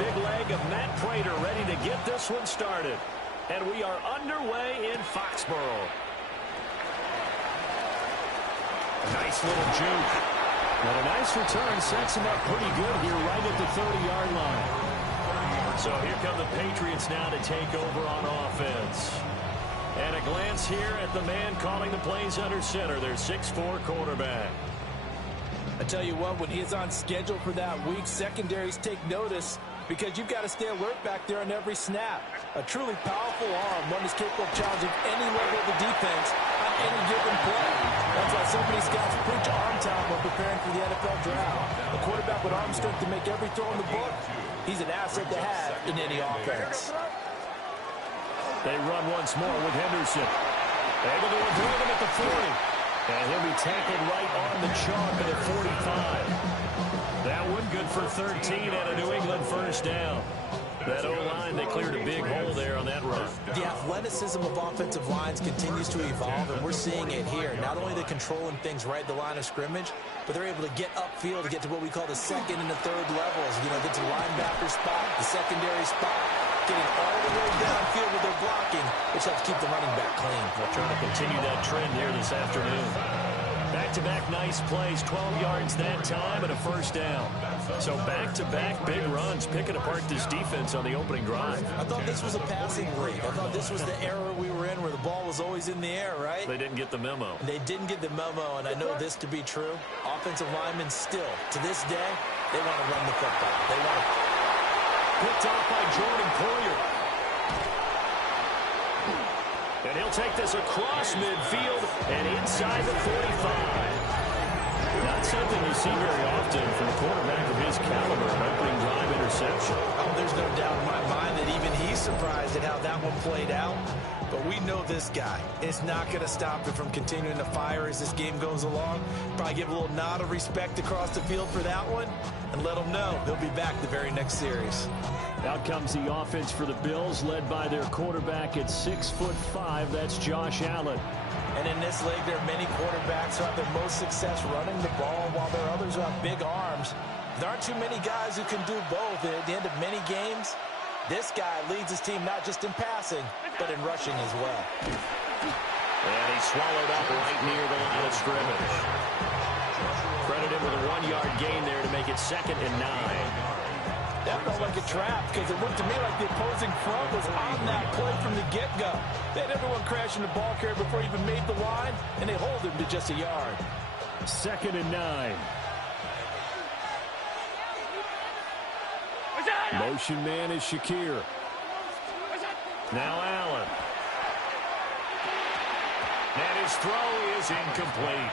big leg of Matt Prater ready to get this one started. And we are underway in Foxborough. Nice little juke. And a nice return sets him up pretty good here right at the 30-yard line. So here come the Patriots now to take over on offense. And a glance here at the man calling the plays under center, their 6'4" quarterback. I tell you what, when he's on schedule for that week, secondaries take notice because you've got to stay alert back there on every snap. A truly powerful arm, one is capable of challenging any level of the defense on any given play. That's why so many scouts preach arm talent when preparing for the NFL draft. A quarterback with arm strength to make every throw in the book, he's an asset to have in any offense. They run once more with Henderson. Able to avoid him at the 40. And he'll be tackled right on the chalk at the 45. That one good for 13 and a New England first down. That O-line, they cleared a big hole there on that run. The athleticism of offensive lines continues to evolve, and we're seeing it here. Not only they're controlling things right at the line of scrimmage, but they're able to get upfield to get to what we call the second and the third levels. You know, get to the linebacker spot, the secondary spot, getting all the way downfield with their blocking, which helps keep the running back clean. They're trying to continue that trend here this afternoon. Back-to-back nice plays, 12 yards that time and a first down. So back-to-back big runs, picking apart this defense on the opening drive. I thought this was a passing league. I thought this was the era we were in where the ball was always in the air, right? They didn't get the memo. They didn't get the memo, and I know this to be true. Offensive linemen still, to this day, they want to run the football. They want to... Picked off by Jordan Poyer. And he'll take this across midfield and inside the 45. Not something you see very often from a quarterback of his caliber, an opening drive interception. Oh, there's no doubt in my mind that even he's surprised at how that one played out. But we know this guy. It's not going to stop him from continuing to fire as this game goes along. Probably give a little nod of respect across the field for that one and let him know he'll be back the very next series. Out comes the offense for the Bills, led by their quarterback at 6'5". That's Josh Allen. And in this league, there are many quarterbacks who have the most success running the ball, while there are others who have big arms. There aren't too many guys who can do both. And at the end of many games, this guy leads his team not just in passing, but in rushing as well. And he swallowed up right near the line of scrimmage. Credit him with a 1-yard gain there to make it 2nd and 9. That felt like a trap because it looked to me like the opposing front was on that play from the get-go. They had everyone crashing the ball carrier before he even made the line, and they hold him to just a yard. 2nd and 9. Motion man is Shakir. Now Allen. And his throw is incomplete.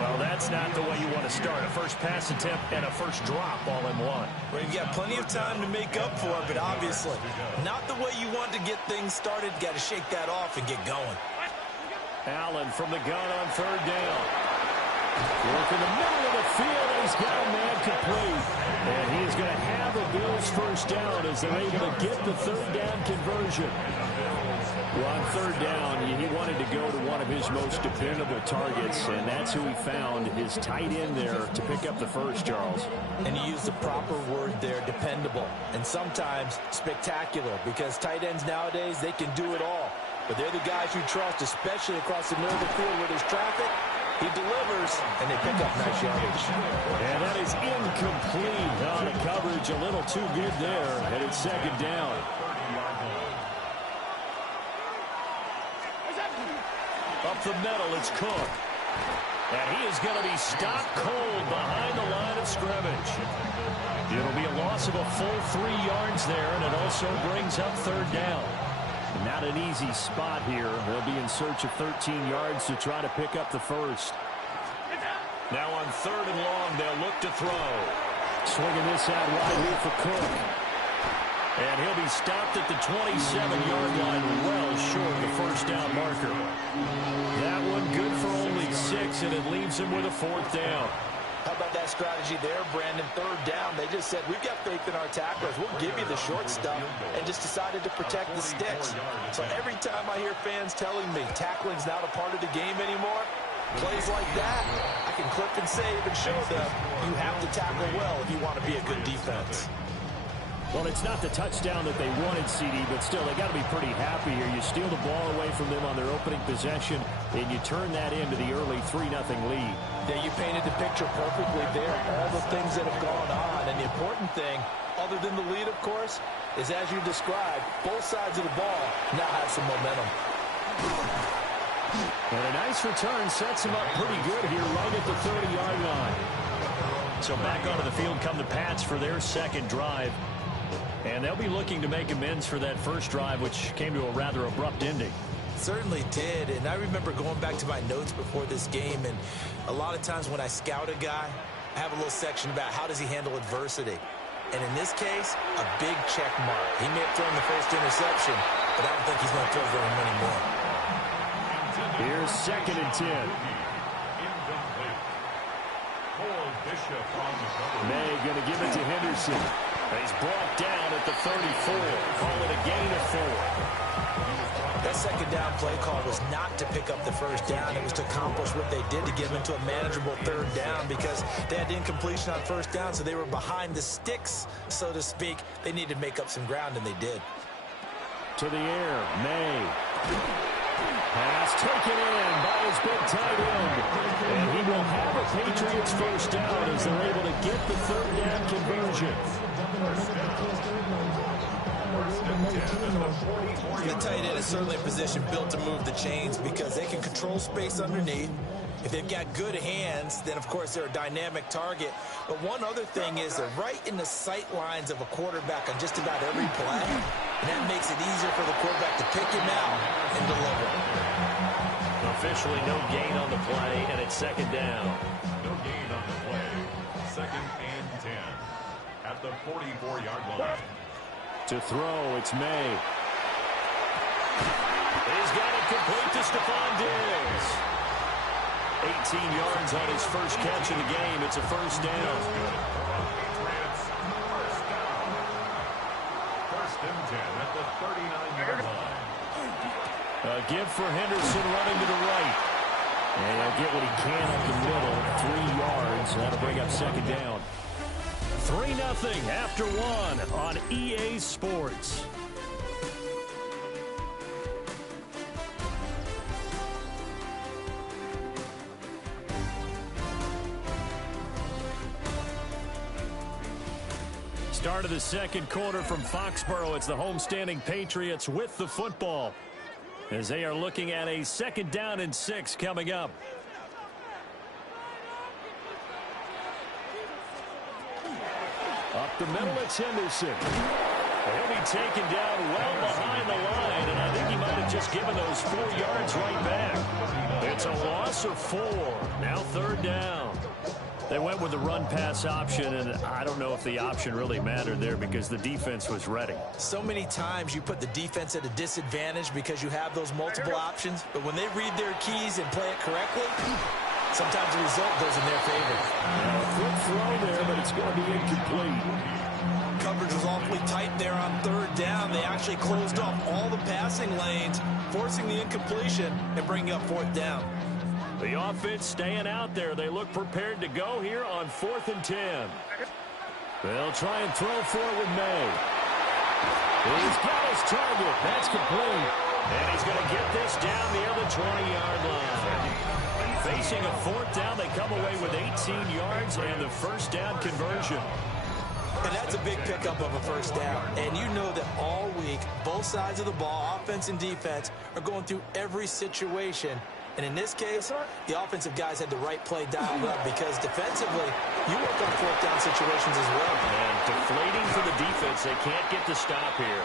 Well, that's not the way you want to start. A first pass attempt and a first drop all in one. Well, you've got plenty of time to make up for it, but obviously not the way you want to get things started. Got to shake that off and get going. Allen from the gun on 3rd down. Work in the middle of the field, and he's got a man complete. And he is going to have a Bills first down as they're able to get the 3rd down conversion. Well, on 3rd down, he wanted to go to one of his most dependable targets, and that's who he found, his tight end there, to pick up the first, Charles. And he used the proper word there, dependable, and sometimes spectacular, because tight ends nowadays, they can do it all. But they're the guys you trust, especially across the middle of the field where there's traffic. He delivers, and they pick up nice yardage. And that is incomplete on the coverage. A little too good there, and it's 2nd down. Up the middle, it's Cook. And he is going to be stopped cold behind the line of scrimmage. It'll be a loss of a full 3 yards there, and it also brings up 3rd down. Not an easy spot here. They'll be in search of 13 yards to try to pick up the first. Now on 3rd and long, they'll look to throw. Swinging this out wide here for Cook. And he'll be stopped at the 27-yard line, well short of the first down marker. That one good for only 6, and it leaves him with a 4th down. How about that strategy there, Brandon? 3rd down. They just said, we've got faith in our tacklers. We'll give you the short stuff, and just decided to protect the sticks. So every time I hear fans telling me tackling's not a part of the game anymore, plays like that, I can clip and save and show them you have to tackle well if you want to be a good defense. Well, it's not the touchdown that they wanted, CD, but still, they got to be pretty happy here. You steal the ball away from them on their opening possession, and you turn that into the early 3-0 lead. Yeah, you painted the picture perfectly there. All the things that have gone on, and the important thing, other than the lead, of course, is as you described, both sides of the ball now have some momentum. And a nice return sets them up pretty good here right at the 30-yard line. So back onto the field come the Pats for their second drive. And they'll be looking to make amends for that first drive, which came to a rather abrupt ending. Certainly did, and I remember going back to my notes before this game, and a lot of times when I scout a guy, I have a little section about how does he handle adversity. And in this case, a big check mark. He may have thrown the first interception, but I don't think he's going to throw very many more. Here's 2nd and 10. May going to give it to Henderson. He's brought down at the 34. Call it a gain of 4. That second down play call was not to pick up the first down. It was to accomplish what they did to get them into a manageable third down because they had incompletion on first down, so they were behind the sticks, so to speak. They needed to make up some ground, and they did. To the air, May. Pass taken in by his big tight end. And he will have a Patriots first down as they're able to get the third down conversion. The tight end is certainly a position built to move the chains because they can control space underneath. If they've got good hands, then, of course, they're a dynamic target. But one other thing is they're right in the sight lines of a quarterback on just about every play. And that makes it easier for the quarterback to pick him out and deliver. Officially no gain on the play, and it's 2nd down. No gain on the play. 2nd and 10 at the 44-yard line. To throw, it's May. He's got it complete to Stephon Diggs. 18 yards on his first catch of the game. It's a first down. First and 10 at the 39-yard line. A give for Henderson running to the right. And he'll get what he can up the middle. 3 yards. That'll bring up 2nd down. 3-0 after 1 on EA Sports. Start of the second quarter from Foxborough. It's the homestanding Patriots with the football as they are looking at a 2nd down and 6 coming up. Up the middle, it's Henderson. He'll be taken down well behind the line, and I think he might have just given those 4 yards right back. It's a loss of 4. Now 3rd down. They went with the run-pass option, and I don't know if the option really mattered there because the defense was ready. So many times you put the defense at a disadvantage because you have those multiple options, but when they read their keys and play it correctly, sometimes the result goes in their favor. A quick throw there, but it's going to be incomplete. Coverage was awfully tight there on 3rd down. They actually closed off all the passing lanes, forcing the incompletion and bringing up 4th down. The offense staying out there. They look prepared to go here on 4th and 10. They'll try and throw for it with May. He's got his target. That's complete. And he's going to get this down near the 20-yard line. Facing a 4th down, they come away with 18 yards and the first down conversion. And that's a big pickup of a first down. And you know that all week, both sides of the ball, offense and defense, are going through every situation. And in this case, the offensive guys had the right play dialed up because defensively, you work on 4th down situations as well. And deflating for the defense. They can't get the stop here.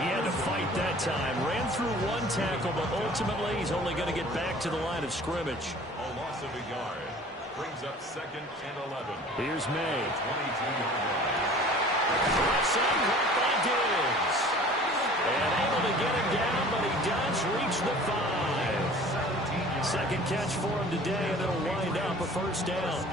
He had to fight that time. Ran through 1 tackle, but ultimately he's only going to get back to the line of scrimmage. A loss of a yard. Brings up 2nd and 11. Here's May. 22-yard line. Left side work by Diggs. And able to get him down, but he does reach the 5. Second catch for him today, and it'll wind up a first down.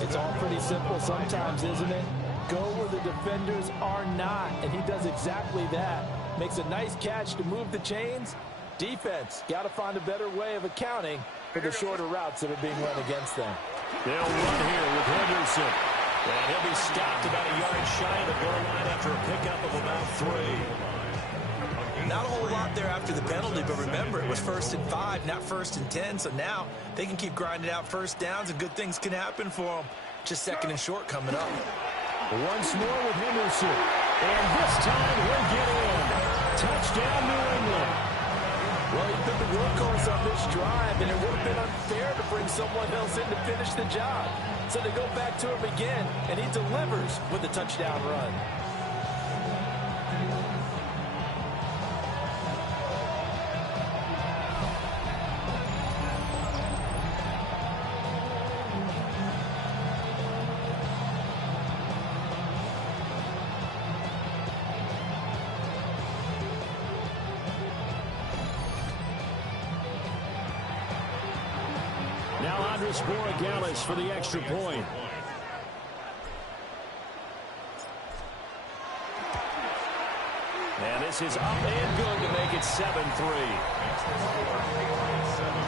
It's all pretty simple sometimes, isn't it? Go where the defenders are not, and he does exactly that. Makes a nice catch to move the chains. Defense, got to find a better way of accounting for the shorter routes that are being run against them. They'll run here with Henderson. And he'll be stopped about a yard shy of the goal line after a pickup of about 3. Not a whole lot there after the penalty, but remember, it was 1st and 5, not 1st and 10, so now they can keep grinding out first downs and good things can happen for them. Just 2nd and short coming up. Once more with Henderson. And this time he'll get in. Touchdown, New England. Well, he's been the workhorse on this drive, and it would have been unfair to bring someone else in to finish the job. So they go back to him again, and he delivers with a touchdown run. For the extra point. And this is up and good to make it 7-3.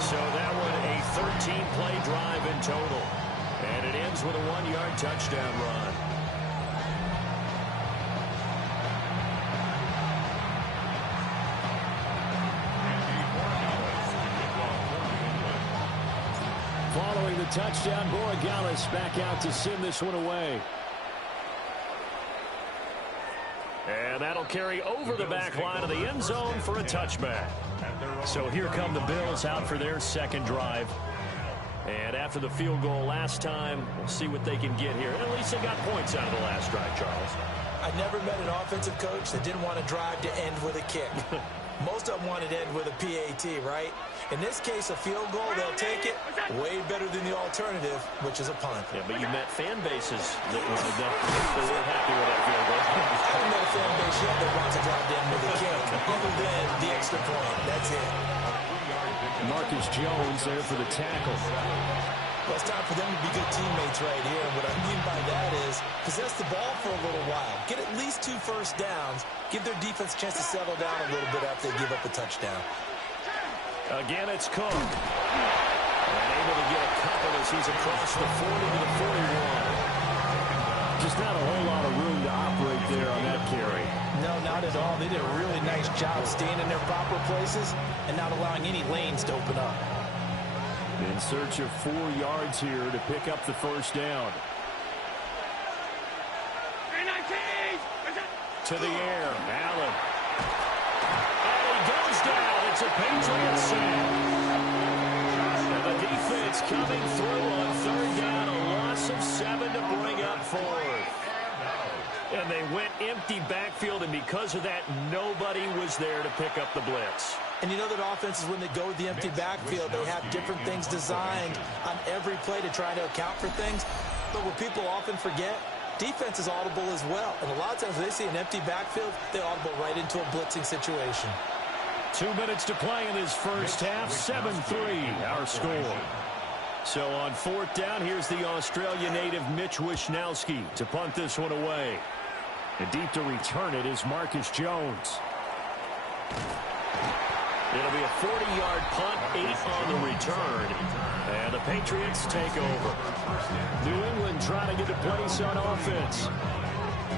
So that one a 13-play drive in total. And it ends with a 1-yard touchdown run. Following the touchdown, Borregales back out to send this one away. And that'll carry over the back line of the end zone for a touchback. So here come the Bills out for their second drive. And after the field goal last time, we'll see what they can get here. At least they got points out of the last drive, Charles. I never met an offensive coach that didn't want to drive to end with a kick. Most of them wanted to end with a PAT, right? In this case, a field goal, they'll take it way better than the alternative, which is a punt. Yeah, but you met fan bases that were happy with that field goal. I haven't met a fan base yet that wants to drive to end with a kick, other than the extra point. That's it. Marcus Jones there for the tackle. Well, it's time for them to be good teammates right here. And what I mean by that is possess the ball for a little while. Get at least 2 first downs. Give their defense a chance to settle down a little bit after they give up a touchdown. Again, it's Cook. And able to get a couple as he's across the 40 to the 41. Just not a whole lot of room to operate there on that carry. No, not at all. They did a really nice job staying in their proper places and not allowing any lanes to open up. In search of 4 yards here to pick up the first down. To the air, Allen. And he goes down. It's a Patriot sack. And the defense coming through on 3rd down. A loss of 7 to bring up 4th. And they went empty backfield, and because of that, nobody was there to pick up the blitz. And you know that offenses, when they go with the empty backfield, they have different things designed on every play to try to account for things. But what people often forget, defense is audible as well. And a lot of times when they see an empty backfield, they audible right into a blitzing situation. 2 minutes to play in this first half. 7-3, our score. So on 4th down, here's the Australia native Mitch Wishnowsky to punt this one away. And deep to return it is Marcus Jones. It'll be a 40-yard punt, 8 on the return. And the Patriots take over. New England trying to get a place on offense.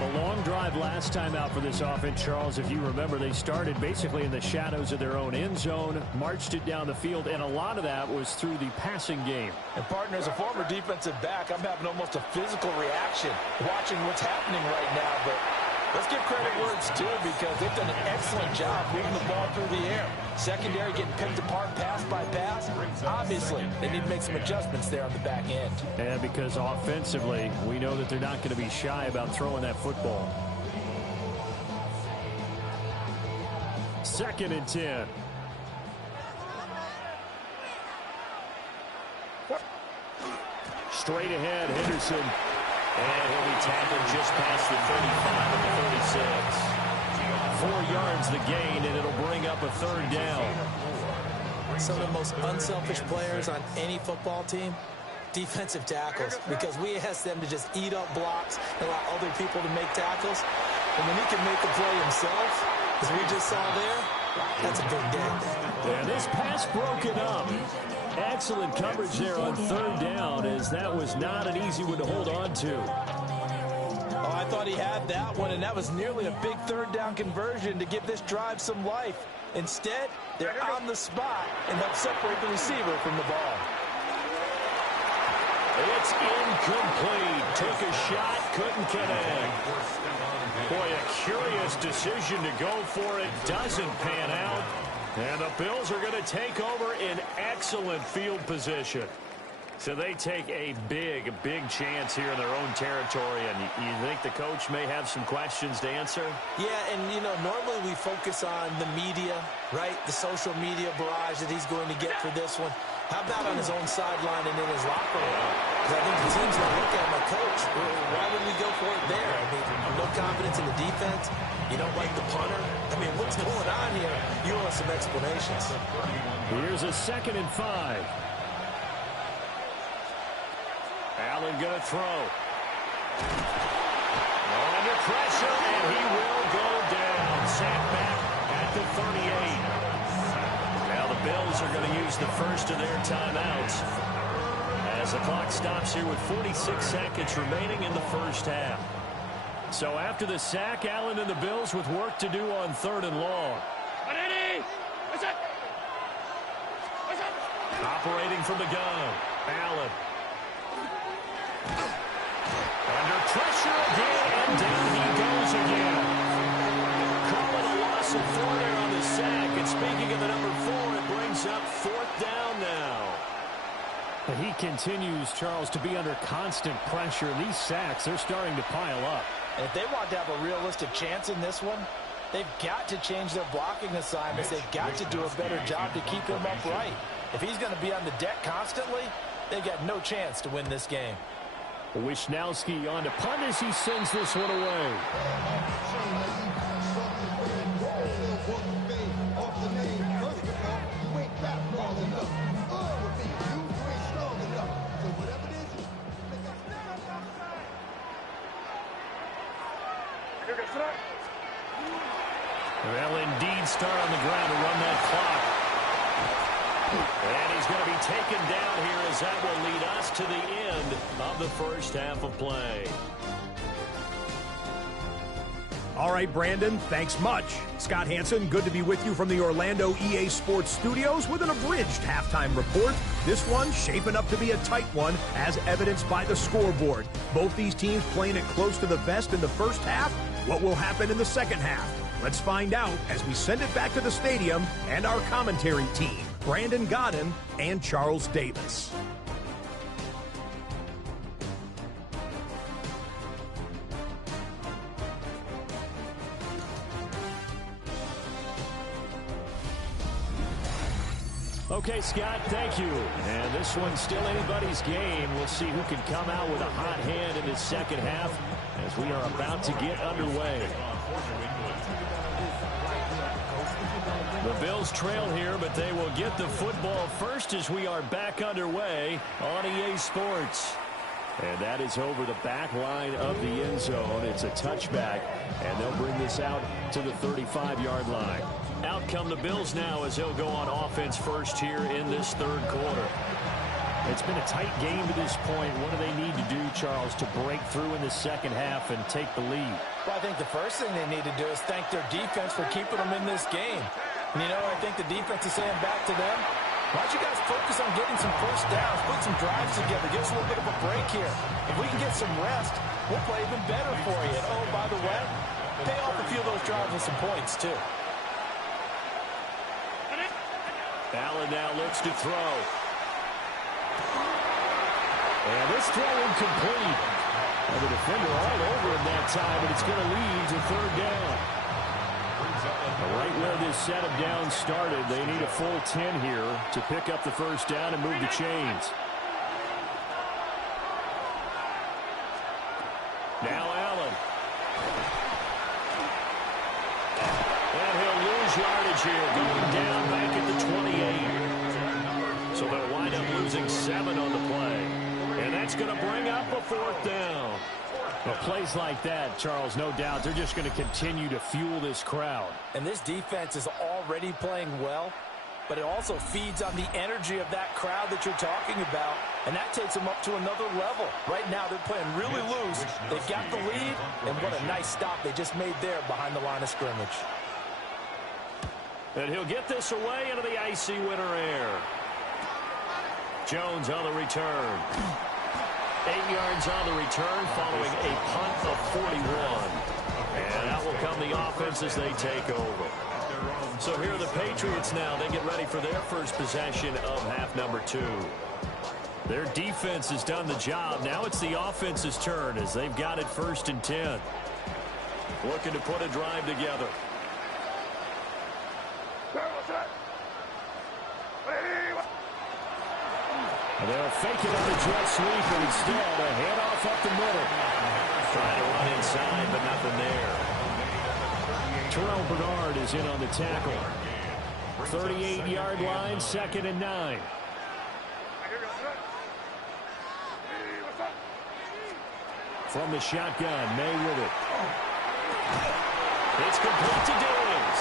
A long drive last time out for this offense, Charles. If you remember, they started basically in the shadows of their own end zone, marched it down the field, and a lot of that was through the passing game. And, partner, as a former defensive back, I'm having almost a physical reaction watching what's happening right now. But let's give credit where it's due, because they've done an excellent job moving the ball through the air. Secondary getting picked apart pass by pass. Obviously, they need to make some adjustments there on the back end. And because offensively, we know that they're not going to be shy about throwing that football. 2nd and 10. Straight ahead, Henderson. And he'll be tackled just past the 35 and the 36. 4 yards the gain, and it'll bring up a 3rd down. Some of the most unselfish players on any football team, defensive tackles, because we ask them to just eat up blocks and allow other people to make tackles. And when he can make a play himself, as we just saw there, that's a big day. And this pass broken up. Excellent coverage there on third down, as that was not an easy one to hold on to. Oh, I thought he had that one, and that was nearly a big third down conversion to give this drive some life. Instead, they're on the spot and help separate the receiver from the ball. It's incomplete. Took a shot, couldn't connect. Boy, a curious decision to go for it. Doesn't pan out. And the Bills are going to take over in excellent field position. So they take a big chance here in their own territory. And you think the coach may have some questions to answer? Yeah, and, you know, normally we focus on the media, right? The social media barrage that he's going to get for this one. How about on his own sideline and in his locker room? Because I think the team's going to look at my coach. Why would we go for it there? I mean, no confidence in the defense. You don't like the punter. I mean, what's going on here? You want some explanations. Here's a 2nd and 5. Allen going to throw. Under pressure, and he will go down. Sacked back at the 38. Now the Bills are going to use the first of their timeouts as the clock stops here with 46 seconds remaining in the first half. So after the sack, Allen and the Bills with work to do on 3rd and long. Operating from the gun, Allen. Under pressure again, and down he goes again. Call it a loss of 4 there on the sack. And speaking of the number 4, it brings up 4th down now. But he continues, Charles, to be under constant pressure. And these sacks, they're starting to pile up. And if they want to have a realistic chance in this one, they've got to change their blocking assignments. They've got to do a better job to keep him upright. If he's going to be on the deck constantly, they've got no chance to win this game. Wisnowski on to punt as he sends this one away. They'll indeed start on the ground to run that clock. And he's going to be taken down here as that will lead us to the end of the first half of play. All right, Brandon, thanks much. Scott Hansen, good to be with you from the Orlando EA Sports Studios with an abridged halftime report. This one shaping up to be a tight one, as evidenced by the scoreboard. Both these teams playing it close to the vest in the first half. What will happen in the second half? Let's find out as we send it back to the stadium and our commentary team, Brandon Godden and Charles Davis. Okay, Scott, thank you. And this one's still anybody's game. We'll see who can come out with a hot hand in this second half as we are about to get underway. The Bills trail here, but they will get the football first as we are back underway on EA Sports. And that is over the back line of the end zone. It's a touchback, and they'll bring this out to the 35-yard line. Out come the Bills now as they'll go on offense first here in this third quarter. It's been a tight game to this point. What do they need to do, Charles, to break through in the second half and take the lead? Well, I think the first thing they need to do is thank their defense for keeping them in this game. And, you know, I think the defense is saying back to them, why don't you guys focus on getting some first downs, put some drives together, give us a little bit of a break here. If we can get some rest, we'll play even better for you. And, oh, by the way, pay off a few of those drives with some points, too. Allen now looks to throw. And this throw incomplete. And the defender all over him that time, but it's going to lead to third down. Right where this set of downs started, they need a full 10 here to pick up the first down and move the chains. Now Allen. And he'll lose yardage here, going down back at the 28. So they'll wind up losing 7 on the play. And that's going to bring up a fourth down. Well, plays like that, Charles, no doubt, they're just going to continue to fuel this crowd. And this defense is already playing well. but it also feeds on the energy of that crowd that you're talking about, and that takes them up to another level. Right now, they're playing really loose. They've got the lead, and what a nice stop they just made there behind the line of scrimmage. And he'll get this away into the icy winter air. Jones on the return. 8 yards on the return following a punt of 41. And out will come the offense as they take over. So here are the Patriots now. They get ready for their first possession of half number 2. Their defense has done the job. Now it's the offense's turn as they've got it 1st and 10. Looking to put a drive together. They'll fake it on the jet sweep, and instead a handoff up the middle. Trying to run inside, but nothing there. Terrell Bernard is in on the tackle. 38-yard line, 2nd and 9. From the shotgun, May with it. It's complete to Davis.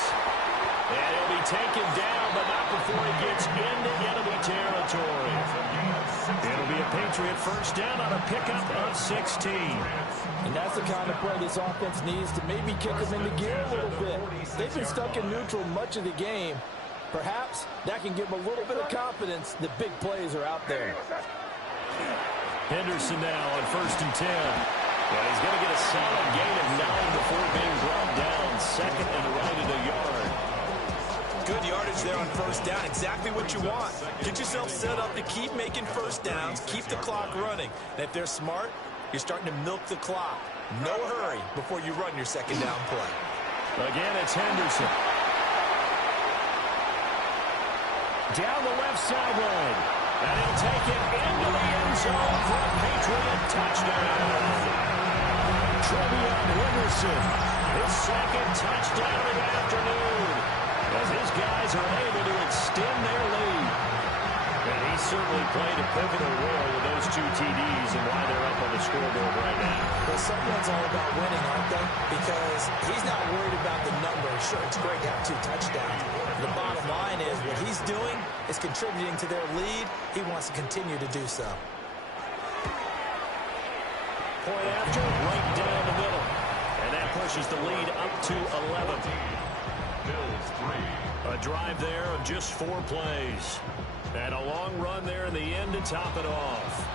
And he'll be taken down, but not before he gets into enemy territory. It'll be a Patriot first down on a pickup of 16. And that's the kind of play this offense needs to maybe kick them into gear a little bit. They've been stuck in neutral much of the game. Perhaps that can give them a little bit of confidence that big plays are out there. Henderson now on 1st and 10. And he's going to get a solid gain of 9 before being brought down. 2nd and right at a yard. Good yardage there on 1st down. Exactly what you want. Get yourself set up to keep making 1st downs, keep the clock running. And if they're smart, you're starting to milk the clock. No hurry before you run your 2nd down play. Again, it's Henderson. Down the left sideline. And he'll take it into the end zone for a Patriot touchdown. Trevion Henderson, his 2nd touchdown of the afternoon, as his guys are able to extend their lead. And he certainly played a pivotal role with those 2 TDs and why they're up on the scoreboard right now. Well, someone's all about winning, aren't they? Because he's not worried about the numbers. Sure, it's great to have 2 touchdowns. The bottom line is what he's doing is contributing to their lead. He wants to continue to do so. Point after, right down the middle. And that pushes the lead up to 11. Bills 3. A drive there of just 4 plays. And a long run there in the end to top it off.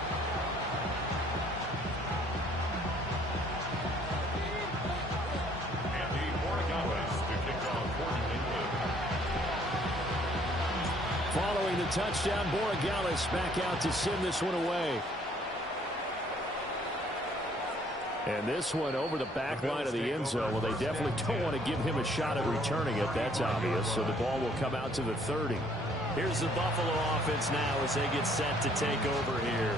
Following the touchdown, Borregales back out to send this one away. And this one over the back line of the end zone. Well, they definitely don't want to give him a shot at returning it. That's obvious. So the ball will come out to the 30. Here's the Buffalo offense now as they get set to take over here.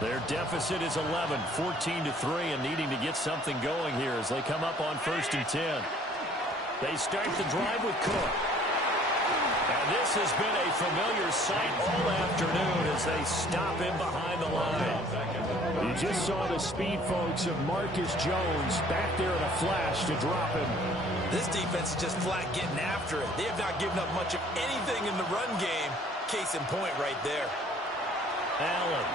Their deficit is 11, 14-3, and needing to get something going here as they come up on 1st and 10. They start the drive with Cook. And this has been a familiar sight all afternoon as they stop him behind the line. You just saw the speed, folks, of Marcus Jones back there in a flash to drop him. This defense is just flat getting after it. They have not given up much of anything in the run game. Case in point right there. Allen.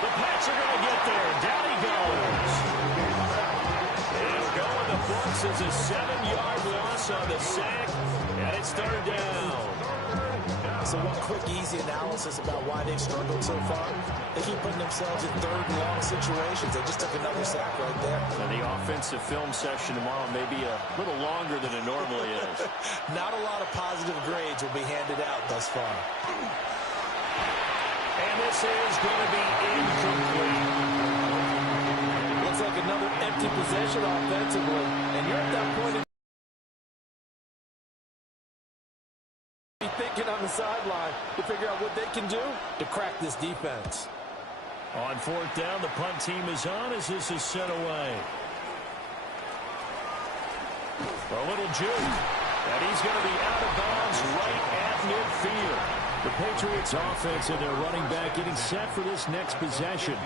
The Pats are going to get there. Down he goes. It'll go in the books as a 7-yard loss on the sack. And it's 3rd down. So one quick, easy analysis about why they've struggled so far. They keep putting themselves in 3rd and long situations. They just took another sack right there. And the offensive film session tomorrow may be a little longer than it normally is. Not a lot of positive grades will be handed out thus far. And this is going to be incomplete. Looks like another empty possession offensively. And you're at that point in thinking on the sideline to figure out what they can do to crack this defense. On 4th down, the punt team is on as this is set away. A little juke. And he's going to be out of bounds right at midfield. The Patriots offense and their running back getting set for this next possession.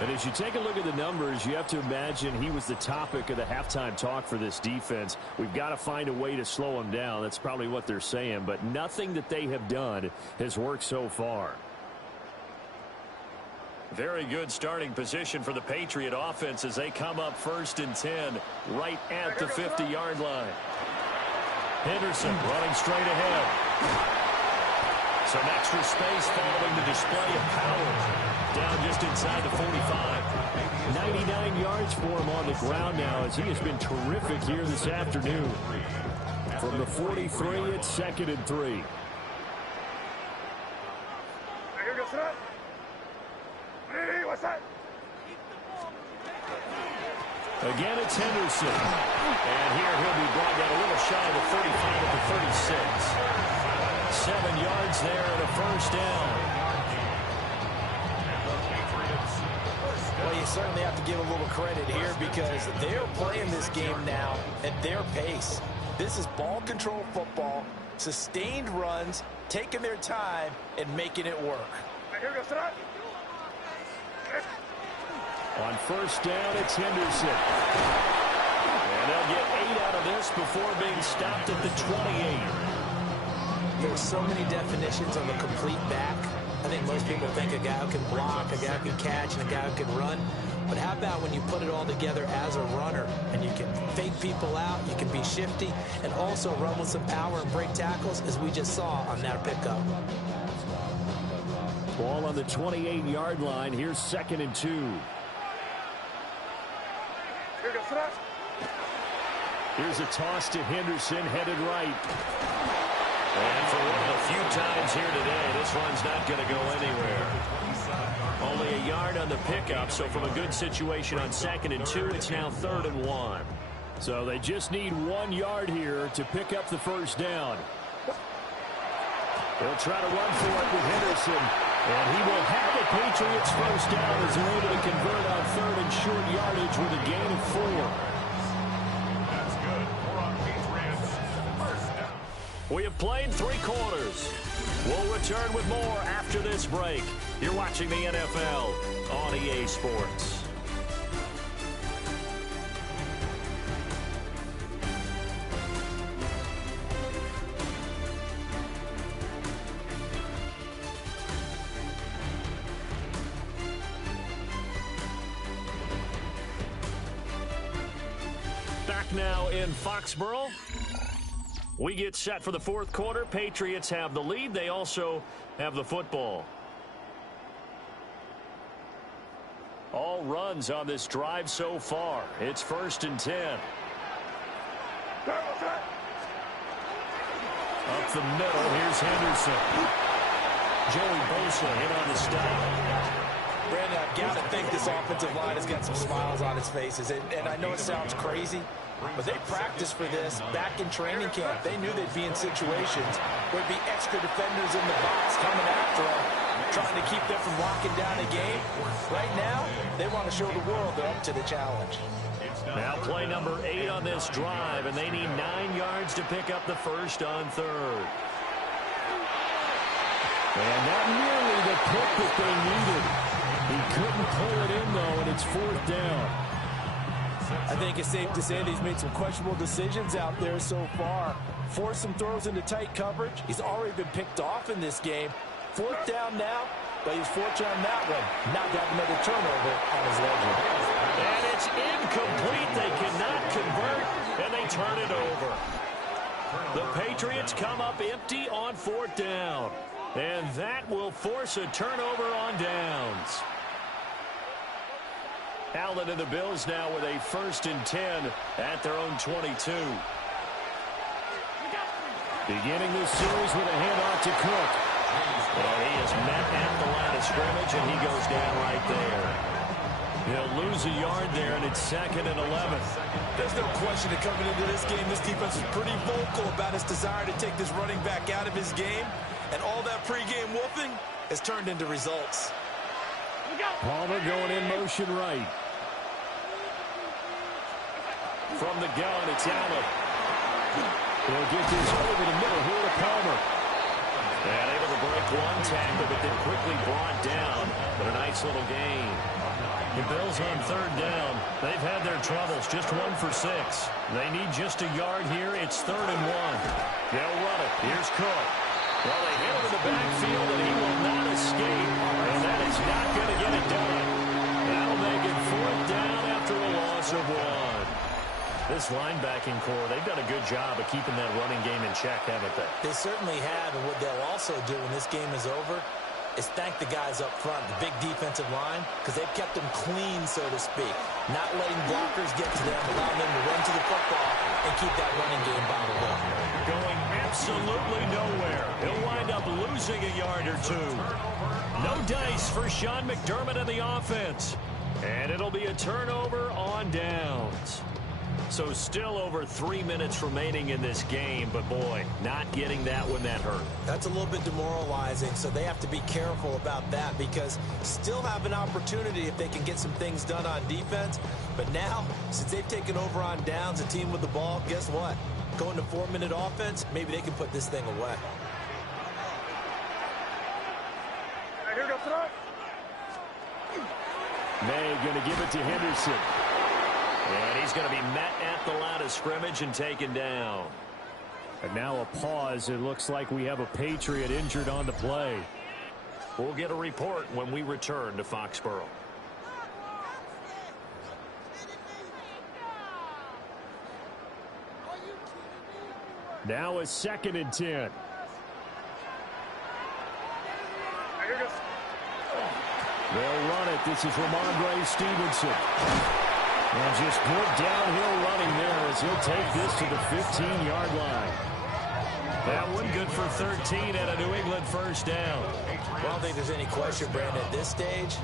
And as you take a look at the numbers, you have to imagine he was the topic of the halftime talk for this defense. We've got to find a way to slow him down. That's probably what they're saying. But nothing that they have done has worked so far. Very good starting position for the Patriot offense as they come up 1st and 10 right at the 50-yard line. Henderson running straight ahead. Some extra space following the display of power. Down just inside the 45. 99 yards for him on the ground now as he has been terrific here this afternoon. From the 43, it's 2nd and 3. Again, it's Henderson. And here he'll be brought down a little shy of the 35 at the 36. 7 yards there and a 1st down. Well, you certainly have to give a little credit here because they're playing this game now at their pace. This is ball control football, sustained runs, taking their time, and making it work. On 1st down, it's Henderson. And they'll get 8 out of this before being stopped at the 28. There's so many definitions of a complete back. I think most people think a guy who can block, a guy who can catch, and a guy who can run. But how about when you put it all together as a runner and you can fake people out, you can be shifty, and also run with some power and break tackles, as we just saw on that pickup. Ball on the 28-yard line. Here's 2nd and 2. Here's a toss to Henderson, headed right. And for one of the few times here today, this one's not going to go anywhere. Only a yard on the pickup, so from a good situation on 2nd and 2, it's now 3rd and 1. So they just need 1 yard here to pick up the 1st down. They'll try to run for it with Henderson. And he will have the Patriots 1st down as they're able to convert on 3rd and short yardage with a gain of 4. We have played 3 quarters. We'll return with more after this break. You're watching the NFL on EA Sports. Back now in Foxborough. We get set for the 4th quarter. Patriots have the lead. They also have the football. All runs on this drive so far. It's 1st and 10. Up the middle, here's Henderson. Joey Bosa in on the stop. Brandon, I've got to think this offensive line has got some smiles on its faces. And I know it sounds crazy, but they practiced for this back in training camp. They knew they'd be in situations where there'd be extra defenders in the box coming after them, trying to keep them from locking down a game. Right now, they want to show the world they're up to the challenge. Now play number 8 on this drive, and they need 9 yards to pick up the 1st on 3rd. And not nearly the pick that they needed. He couldn't pull it in, though, and it's 4th down. I think it's safe to say that he's made some questionable decisions out there so far. Forced some throws into tight coverage. He's already been picked off in this game. 4th down now, but he's fortunate on that one. Not to have another turnover on his ledger. And it's incomplete. They cannot convert, and they turn it over. The Patriots come up empty on 4th down. And that will force a turnover on downs. Allen and the Bills now with a 1st and 10 at their own 22. Beginning this series with a handoff to Cook. And he is met at the line of scrimmage, and he goes down right there. He'll lose a yard there, and it's 2nd and 11. There's no question that coming into this game, this defense is pretty vocal about its desire to take this running back out of his game. And all that pregame whooping has turned into results. Palmer going in motion right. From the gun, it's Allen. He'll get this over the middle here to Palmer. And able to break one tackle, but then quickly brought down. But a nice little gain. The Bills on third down. They've had their troubles, just 1 for 6. They need just a yard here. It's 3rd and 1. They'll run it. Here's Cook. Well, they hit him in the backfield, and he will not escape. And that is not going to get it done. That'll make it 4th down after a loss of 1. This linebacking core, they've done a good job of keeping that running game in check, haven't they? They certainly have, and what they'll also do when this game is over is thank the guys up front, the big defensive line, because they've kept them clean, so to speak. Not letting blockers get to them, allowing them to run to the football and keep that running game bottled up. Going absolutely nowhere. He'll wind up losing a yard or 2. No dice for Sean McDermott and the offense. And it'll be a turnover on downs. So still over 3 minutes remaining in this game, but boy, not getting that one that hurt. That's a little bit demoralizing, so they have to be careful about that because still have an opportunity if they can get some things done on defense. But now, since they've taken over on downs, a team with the ball, guess what? Going to 4-minute offense, maybe they can put this thing away. Here goes tonight. May going to give it to Henderson. And he's going to be met at the line of scrimmage and taken down. And now a pause. It looks like we have a Patriot injured on the play. We'll get a report when we return to Foxborough. Now a 2nd and 10. Here goes. They'll run it. This is Ramondre Stevenson. And just good downhill running there as he'll take this to the 15-yard line. That one good for 13 at a New England first down. Well, I don't think there's any question, Brandon, at this stage.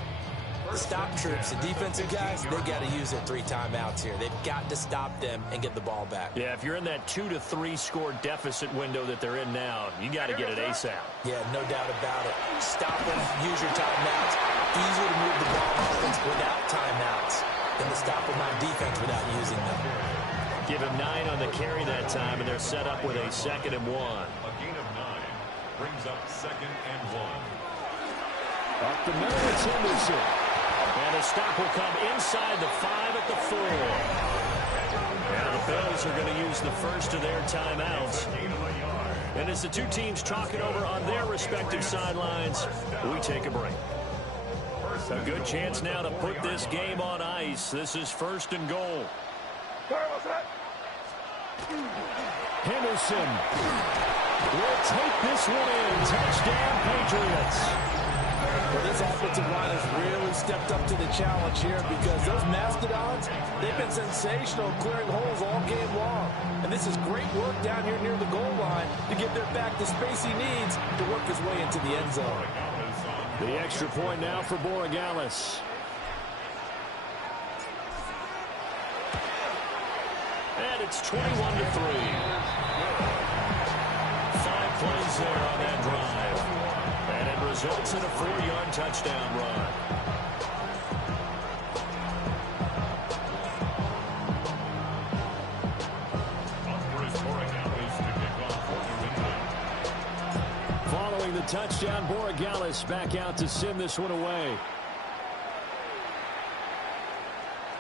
The stop troops, the defensive guys, they got to use their 3 timeouts here. They've got to stop them and get the ball back. Yeah, if you're in that 2 to 3 score deficit window that they're in now, you got to get it ASAP. Yeah, no doubt about it. Stop them, use your timeouts. Easier to move the ball on offense without timeouts than to stop them on defense without using them. Give him 9 on the carry that time, and they're set up with a 2nd and 1. A gain of 9 brings up 2nd and 1. Up the middle, it's Henderson. And a stop will come inside the 5 at the 4. Now the Bills are going to use the first of their timeouts. And as the two teams talk it over on their respective sidelines, we take a break. A good chance now to put this game on ice. This is 1st and goal. Henderson will take this one in. Touchdown, Patriots. Well, this offensive line has really stepped up to the challenge here because those Mastodons, they've been sensational clearing holes all game long. And this is great work down here near the goal line to give their back the space he needs to work his way into the end zone. The extra point now for Borregales. And it's 21-3. 5 plays there on that drive. And it results in a 4-yard touchdown run. Following the touchdown, Borregales back out to send this one away.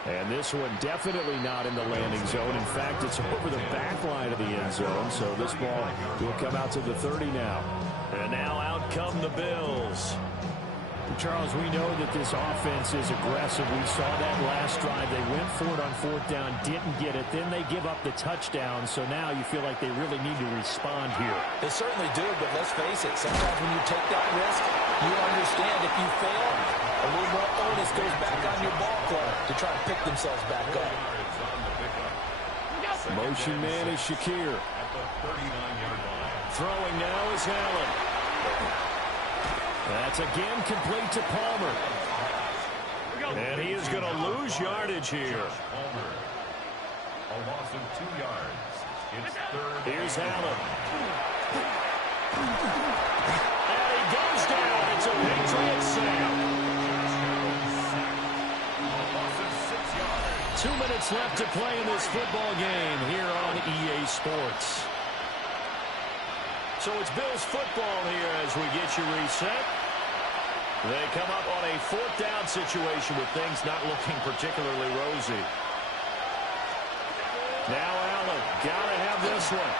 And this one definitely not in the landing zone. In fact, it's over the back line of the end zone. So this ball will come out to the 30 now. And now out come the Bills. Charles, we know that this offense is aggressive. We saw that last drive. They went for it on 4th down, didn't get it. Then they give up the touchdown. So now you feel like they really need to respond here. They certainly do, but let's face it. Sometimes when you take that risk, you understand if you fail, a little more onus goes back on your ball club to try to pick themselves back up. Motion man is Shakir. Throwing now is Allen. That's again complete to Palmer. And he is going to lose yardage here. A loss of 2 yards. It's 3rd. Here's Allen. And he goes down. It's a Patriot sack. A loss of 6 yards. 2 minutes left to play in this football game here on EA Sports. So it's Bills football here as we get you reset. They come up on a 4th down situation with things not looking particularly rosy. Now Allen, gotta have this one.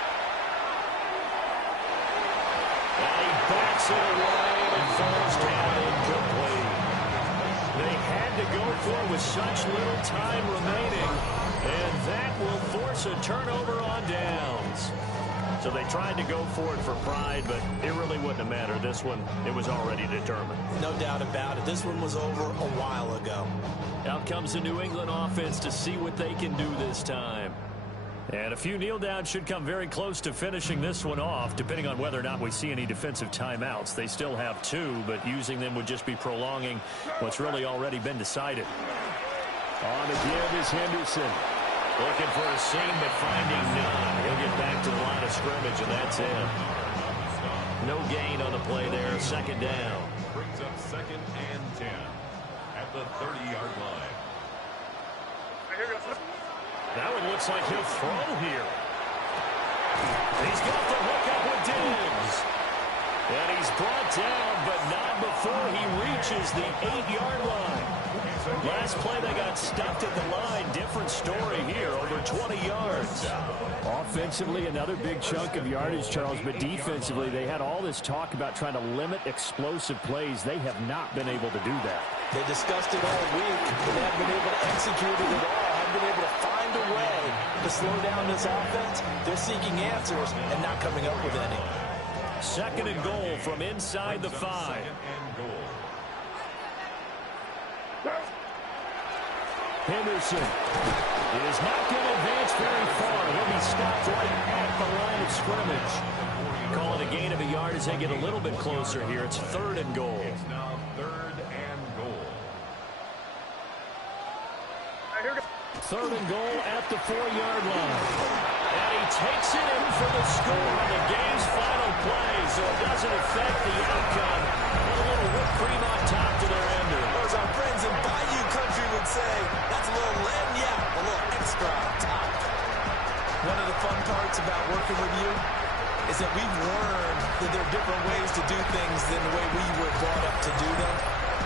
And he backs it away and falls down incomplete. They had to go for it with such little time remaining, and that will force a turnover on downs. So they tried to go for it for pride, but it really wouldn't have mattered. This one, it was already determined. No doubt about it. This one was over a while ago. Out comes the New England offense to see what they can do this time. And a few kneel downs should come very close to finishing this one off, depending on whether or not we see any defensive timeouts. They still have 2, but using them would just be prolonging what's really already been decided. On the give is Henderson. Looking for a seam, but finding none. He'll get back to the line of scrimmage, and that's it. No gain on the play there. 2nd down. Brings up 2nd and 10 at the 30-yard line. That one looks like he'll throw here. He's got the hook up with Diggs. And he's brought down, but not before he reaches the 8-yard line. Last play, they got stuffed at the line. Different story here, over 20 yards. Offensively, another big chunk of yardage, Charles, but defensively, they had all this talk about trying to limit explosive plays. They have not been able to do that. They discussed it all week, but they haven't been able to execute it at all. Haven't been able to find a way to slow down this offense. They're seeking answers and not coming up with any. 2nd and goal from inside the 5. 2nd and goal. Henderson is not going to advance very far. He'll be stopped right at the line of scrimmage. Call it a gain of a yard as they get a little bit closer here. It's 3rd and goal. It's now 3rd and goal. 3rd and goal at the 4-yard line. And he takes it in for the score on the game's final play, so it doesn't affect the outcome. A little whipped cream on top to their ender. As our friends in Bayou Country would say, that's a little lagniappe, a little extra on top. One of the fun parts about working with you is that we've learned that there are different ways to do things than the way we were brought up to do them.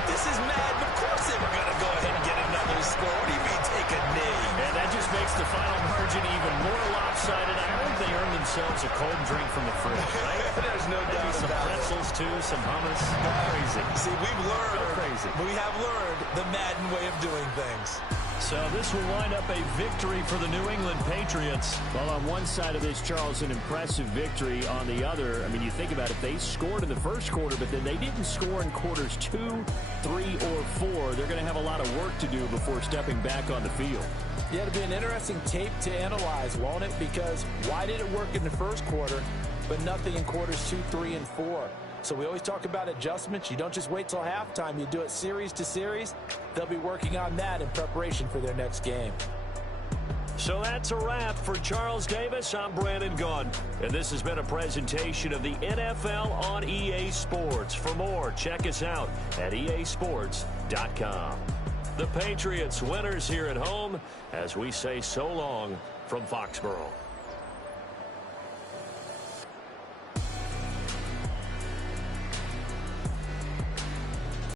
This is Madden. Of course they were going to go ahead and get another score. What do you mean take a knee? And that just makes the final margin even more lopsided. I think they earned themselves a cold drink from the fridge, right? There's no Maybe doubt some about it. pretzels, too, some hummus. Crazy. See, we've learned. So crazy. We have learned the Madden way of doing things. So this will wind up a victory for the New England Patriots. Well, on one side of this, Charles, an impressive victory. On the other, I mean, you think about it, they scored in the first quarter, but then they didn't score in quarters 2, 3, or 4. They're going to have a lot of work to do before stepping back on the field. Yeah, it'll be an interesting tape to analyze, won't it? Because why did it work in the first quarter, but nothing in quarters 2, 3, and 4? So we always talk about adjustments. You don't just wait till halftime. You do it series to series. They'll be working on that in preparation for their next game. So that's a wrap for Charles Davis. I'm Brandon Gaudin, and this has been a presentation of the NFL on EA Sports. For more, check us out at easports.com. The Patriots winners here at home as we say so long from Foxborough.